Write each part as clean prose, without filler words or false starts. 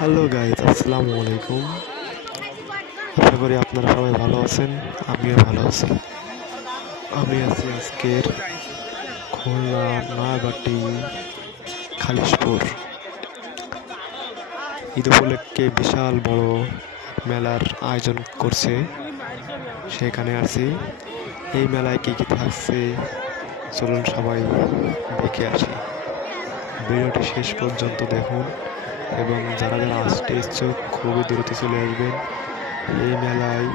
Hello guys, আসসালামু আলাইকুম। আশা করি আপনারা সবাই ভালো আছেন। আমিও ভালো আছি। আমি আছি আজকের খুলনা নয়াবাটি খালিশপুর। ঈদ উপলক্ষে বিশাল বড় মেলার আয়োজন করছে, সেখানে আছি। এই মেলায় কী কী থাকছে চলুন সবাই দেখে আসি। ভিডিওটি শেষ পর্যন্ত দেখুন এবং যারা যারা আসতে ইচ্ছুক খুবই দ্রুত চলে আসবেন। এই মেলায়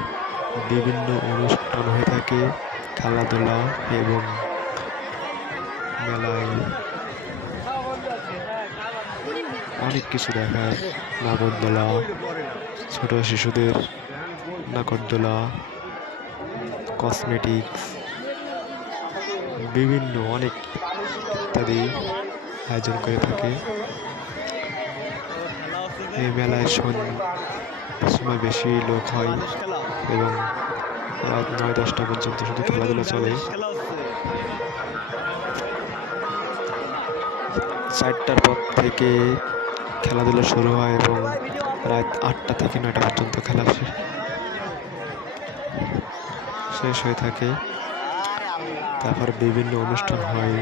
বিভিন্ন অনুষ্ঠান হয়ে থাকে, খেলাধুলা এবং মেলায় অনেক কিছু দেখায়। নাগরদোলা, ছোট শিশুদের নাগরদোলা, কসমেটিক্স, বিভিন্ন অনেক ইত্যাদি আয়োজন করে থাকে। এই মেলায় সময় বেশি লোক হয় এবং রাত 9-10টা পর্যন্ত শুধু খেলাধুলা চলে। 4টার পর থেকে খেলাধুলা শুরু হয় এবং রাত 8টা থেকে 9টা পর্যন্ত খেলা শেষ হয়ে থাকে। তারপর বিভিন্ন অনুষ্ঠান হয়।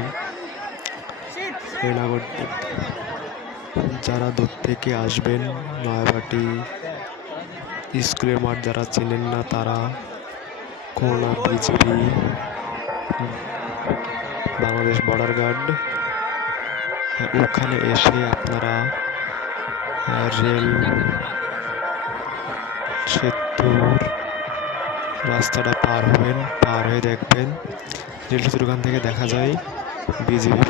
যারা দূর থেকে আসবেন, নয়াবাটি স্কুলের মাঠ যারা চেনেন না তারা Khulna BGB Bangladesh border guard, ওখানে এসে আপনারা রেল সেতুর রাস্তাটা পার হবেন। পার হয়ে দেখবেন রেল সেতুর ওখান থেকে দেখা যায় বিজিবি,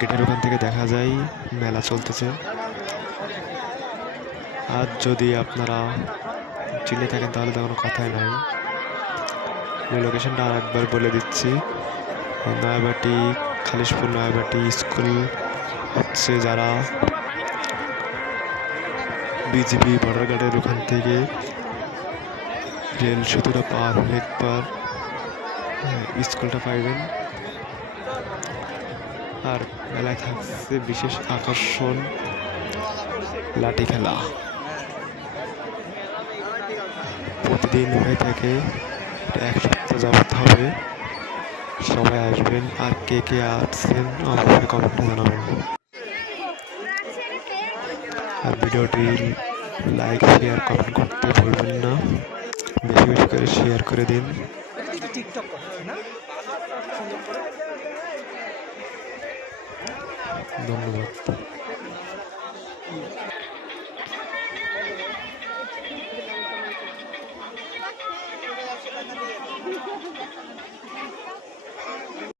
গেটের ওখান থেকে দেখা যায় মেলা চলতেছে। আর যদি আপনারা চিনে থাকেন তাহলে তো কোনো কথাই নাই। আমি লোকেশনটা আর একবার বলে দিচ্ছি। নয়াবাটি খালিশপুর নয়াবাটি স্কুল হচ্ছে যারা বিজিবি বর্ডার গার্ডের ওখান থেকে রেল সেতুটা পার হয়ে একবার স্কুলটা পাইবেন। আর মেলায় থাকছে বিশেষ আকর্ষণ লাঠি খেলা, প্রতিদিন হয়ে থাকে। এটা 1 সপ্তাহ যাবত হবে। সবাই আসবেন। আর কে কে আসছেন অবশ্যই কমেন্টে জানাবেন। আর ভিডিওটি লাইক শেয়ার কমেন্ট করতে ভুলবেন না। বেশি বেশি করে শেয়ার করে দিন। ধন্যবাদ।